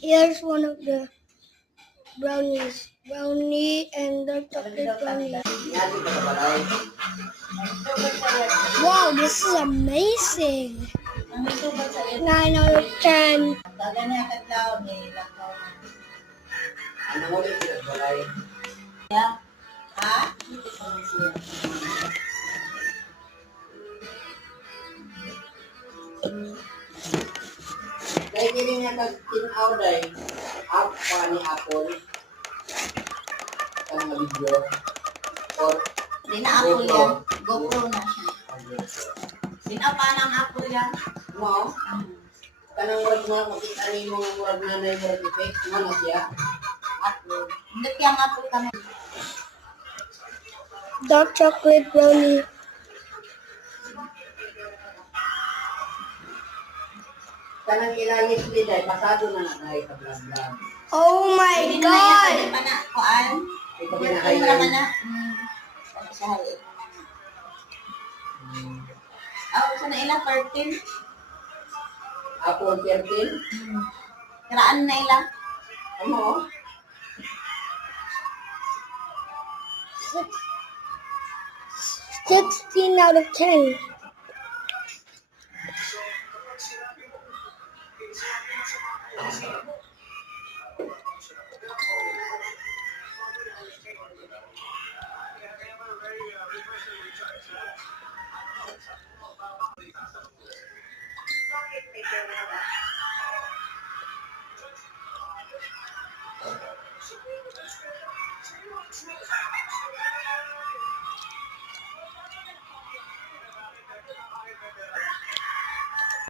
Here's one of the brownies. Brownie and the chocolate brownie. Wow, this is amazing. 9 out of 10. Dahil kini nga tinaw dahil app pa ni Apple kan nga video or Di na Apple yan. GoPro na siya. Sinapa ng Apple yan. mo kanang murag na makita ni mo nga murag na nay murag effect mo na siya Apple. Hindi kaya Apple kami. Dark chocolate brownie. kanang ilalis ni dahil pasado na na dahil sa vlog. Oh my Hindi na god! yan. Hindi pa na. Kuan. Ito Hindi pinakain. naman na. Sa hali. Sana ilang 13. Apple 13. Kiraan na ilang. Ano? 16 out of 10.